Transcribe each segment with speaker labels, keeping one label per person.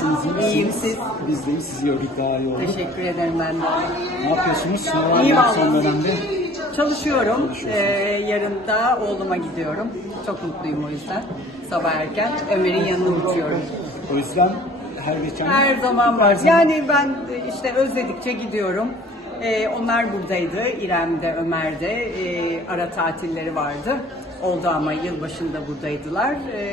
Speaker 1: Nasılsınız? İyi misiniz?
Speaker 2: İyiyim, siz?
Speaker 1: Biz de iyi. Sizi gördük daha iyi oldu.
Speaker 2: Teşekkür ederim ben de.
Speaker 1: Ne yapıyorsunuz?
Speaker 2: İyi
Speaker 1: Var son
Speaker 2: vallahi.
Speaker 1: dönemde.
Speaker 2: Çalışıyorum. Yarın da oğluma gidiyorum. Çok mutluyum o yüzden. Sabah erken Ömer'in yanına uçuyorum.
Speaker 1: O yüzden her geçen
Speaker 2: Her zaman var. Yani ben işte özledikçe gidiyorum. Onlar buradaydı. İrem'de, Ömer'de. Ara tatilleri vardı. Oldu ama yılbaşında buradaydılar.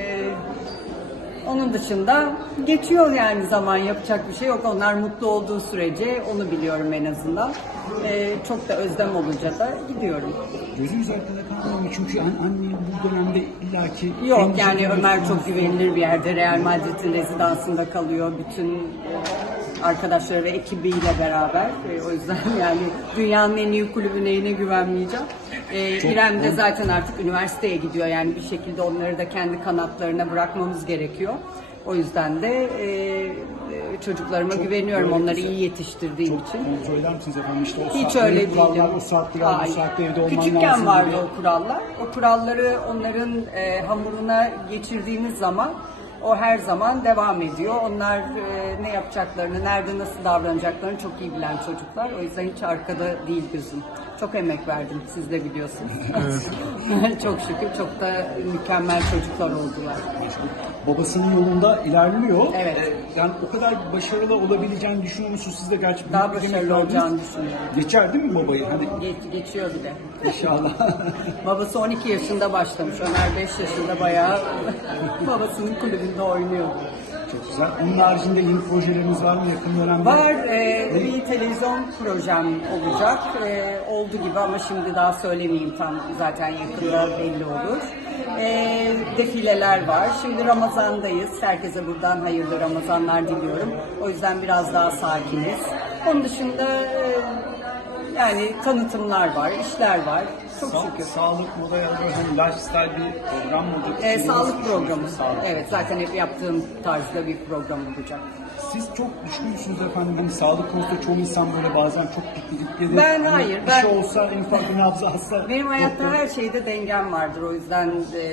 Speaker 2: Onun dışında geçiyor yani zaman, yapacak bir şey yok. Onlar mutlu olduğu sürece onu biliyorum en azından. Çok da özlem olunca da gidiyorum.
Speaker 1: gözümüz arkada kalmıyor mu? Çünkü anne bu dönemde illaki...
Speaker 2: Yok
Speaker 1: endişe
Speaker 2: yani
Speaker 1: ediyoruz.
Speaker 2: Ömer çok güvenilir bir yerde. Real Madrid'in rezidansında kalıyor. Bütün arkadaşları ve ekibiyle beraber. O yüzden yani dünyanın en iyi kulübüne yine güvenmeyeceğim. İrem de zaten artık üniversiteye gidiyor. Yani bir şekilde onları da kendi kanatlarına bırakmamız gerekiyor. O yüzden de çocuklarıma güveniyorum. Onları iyi yetiştirdiğim için.
Speaker 1: Kontrol eder misiniz efendim? İşte o
Speaker 2: Hiç
Speaker 1: saatleri,
Speaker 2: öyle
Speaker 1: kurallar,
Speaker 2: değilim.
Speaker 1: o saatte gel, bu
Speaker 2: Hayır.
Speaker 1: saatte evde olman
Speaker 2: Küçükken
Speaker 1: lazım
Speaker 2: vardı
Speaker 1: gibi.
Speaker 2: o kurallar. O kuralları onların hamuruna geçirdiğimiz zaman o her zaman devam ediyor. Onlar ne yapacaklarını, nerede nasıl davranacaklarını çok iyi bilen çocuklar. O yüzden hiç arkada değil gözüm. Çok emek verdim, siz de biliyorsunuz. Çok şükür, çok da mükemmel çocuklar oldular.
Speaker 1: Babasının yolunda ilerliyor.
Speaker 2: Evet.
Speaker 1: Yani o kadar başarılı olabileceğini düşünüyor musunuz? Siz de gerçi
Speaker 2: Daha
Speaker 1: büyük bir
Speaker 2: başarılı
Speaker 1: emek verdiniz.
Speaker 2: olacağını düşünüyorum.
Speaker 1: Geçer değil mi babayı? Hani
Speaker 2: Geçiyor bile.
Speaker 1: inşallah.
Speaker 2: Babası 12 yaşında başlamış. Ömer 5 yaşında bayağı babasının kulübünde oynuyor.
Speaker 1: Çok güzel. Onun haricinde yeni projeleriniz var mı yakın dönemde?
Speaker 2: Var, bir televizyon projem olacak. Oldu gibi ama şimdi daha söylemeyeyim, tam zaten yakında belli olur. Defileler var. Şimdi Ramazan'dayız. Herkese buradan hayırlı Ramazanlar diliyorum. O yüzden biraz daha sakiniz. Onun dışında yani tanıtımlar var, işler var. Çok şükür.
Speaker 1: Sağlık, moda ya da böyle hani lifestyle bir program mı olacak?
Speaker 2: Sağlık programı.
Speaker 1: Sağlık.
Speaker 2: Evet, zaten hep yaptığım tarzda bir program olacak.
Speaker 1: Siz çok düşünüyorsunuz efendim. Hani sağlık konusunda çoğu insan böyle bazen çok dikkat
Speaker 2: Ben hayır,
Speaker 1: Bir
Speaker 2: ben-
Speaker 1: şey olsa, en ufak bir nabzı hasta.
Speaker 2: Benim hayatta
Speaker 1: doktor-
Speaker 2: her şeyde dengem vardır. O yüzden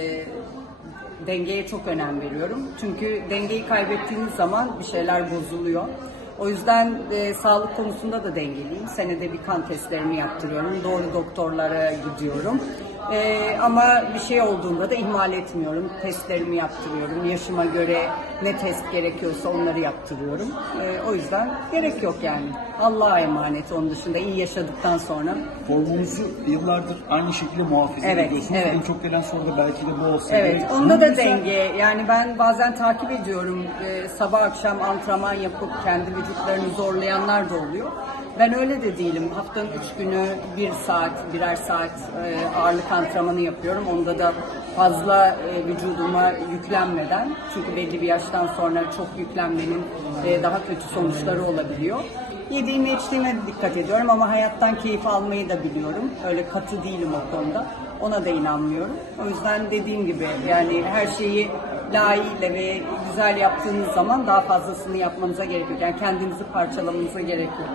Speaker 2: dengeye çok önem veriyorum. Çünkü dengeyi kaybettiğiniz zaman bir şeyler bozuluyor. O yüzden sağlık konusunda da dengeliyim. Senede bir kan testlerimi yaptırıyorum. Doğru doktorlara gidiyorum. Ama bir şey olduğunda da ihmal etmiyorum. Testlerimi yaptırıyorum. Yaşıma göre ne test gerekiyorsa onları yaptırıyorum. O yüzden gerek yok yani. Allah'a emanet, onun dışında iyi yaşadıktan sonra.
Speaker 1: Formunuzu yıllardır aynı şekilde muhafaza
Speaker 2: Evet,
Speaker 1: ediyorsunuz.
Speaker 2: evet.
Speaker 1: En çok gelen soru da belki de bu olsa
Speaker 2: Evet,
Speaker 1: gerek.
Speaker 2: onda da
Speaker 1: Mesela-
Speaker 2: denge. Yani ben bazen takip ediyorum. Sabah akşam antrenman yapıp kendi vücutlarını zorlayanlar da oluyor. Ben öyle de değilim. Haftanın 3 günü 1 saat, birer saat ağırlık antrenmanı yapıyorum. Onda da fazla vücuduma yüklenmeden. Çünkü belli bir yaştan sonra çok yüklenmenin daha kötü sonuçları olabiliyor. Yediğime içtiğime dikkat ediyorum ama hayattan keyif almayı da biliyorum. Öyle katı değilim o konuda. Ona da inanmıyorum. O yüzden dediğim gibi yani her şeyi layığıyla ve güzel yaptığınız zaman daha fazlasını yapmanıza gerek yok. Yani kendinizi parçalamanıza gerek yok.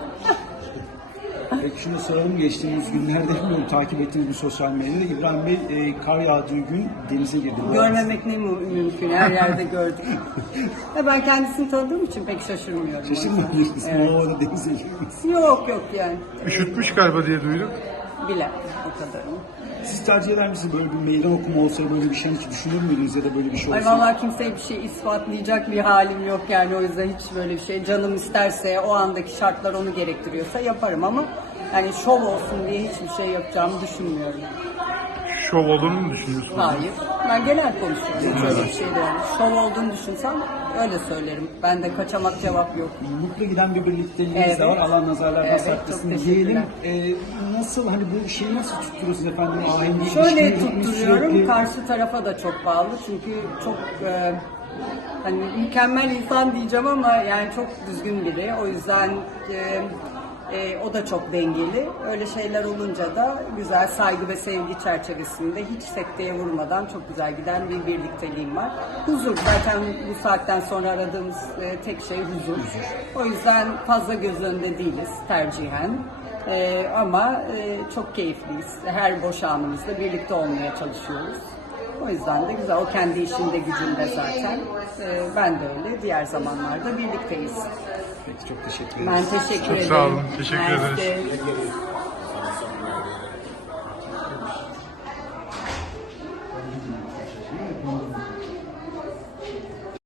Speaker 1: Peki şunu soralım. Geçtiğimiz günlerde bilmiyorum takip ettiğiniz bir sosyal medyada İbrahim Bey kar yağdığı gün denize girdi.
Speaker 2: Görmemek ne mümkün, her yerde gördük. Ben kendisini tanıdığım için pek şaşırmıyorum.
Speaker 1: Şaşırmadınız.
Speaker 2: Evet.
Speaker 1: O arada denize girmesi.
Speaker 2: Yok yani.
Speaker 3: Üşütmüş galiba diye duydum.
Speaker 2: Bile o kadarını.
Speaker 1: Siz tercih eder misiniz böyle bir meydan okuma olsa böyle bir şey hiç düşünür müydünüz ya da böyle bir şey
Speaker 2: Ay
Speaker 1: olsa?
Speaker 2: vallahi kimseye bir şey ispatlayacak bir halim yok yani, o yüzden hiç böyle bir şey, canım isterse o andaki şartlar onu gerektiriyorsa yaparım ama yani şov olsun diye hiçbir şey yapacağımı düşünmüyorum.
Speaker 3: Şov olduğunu mu düşünüyorsun?
Speaker 2: Hayır. Ben genel konuşuyorum. Hiç öyle bir şey de yok. Şov olduğunu düşünsem öyle söylerim. Bende kaçamak cevap yok.
Speaker 1: Mutlu giden bir birlikteliğiniz de
Speaker 2: Evet.
Speaker 1: var. Allah nazarlardan
Speaker 2: Evet,
Speaker 1: saklasın
Speaker 2: çok
Speaker 1: diyelim.
Speaker 2: teşekkürler.
Speaker 1: Nasıl hani bu şeyi nasıl tutturuyorsunuz efendim? Ahengi,
Speaker 2: Şöyle
Speaker 1: ilişkiniz
Speaker 2: tutturuyorum.
Speaker 1: sürekli-
Speaker 2: Karşı tarafa da çok bağlı. Çünkü çok hani mükemmel insan diyeceğim ama yani çok düzgün biri. O yüzden o da çok dengeli. Öyle şeyler olunca da güzel, saygı ve sevgi çerçevesinde hiç sekteye vurmadan çok güzel giden bir birlikteliğim var. Huzur. Zaten bu saatten sonra aradığımız tek şey huzur. O yüzden fazla göz önünde değiliz tercihen. Ama çok keyifliyiz. Her boş anımızda birlikte olmaya çalışıyoruz. O yüzden de güzel. O kendi işinde gücünde zaten. Ben de öyle. Diğer zamanlarda birlikteyiz.
Speaker 1: Peki çok teşekkür ederim.
Speaker 2: Ben teşekkür
Speaker 3: Çok
Speaker 2: ederim.
Speaker 3: sağ olun. Teşekkür
Speaker 2: Mersi.
Speaker 3: ederiz.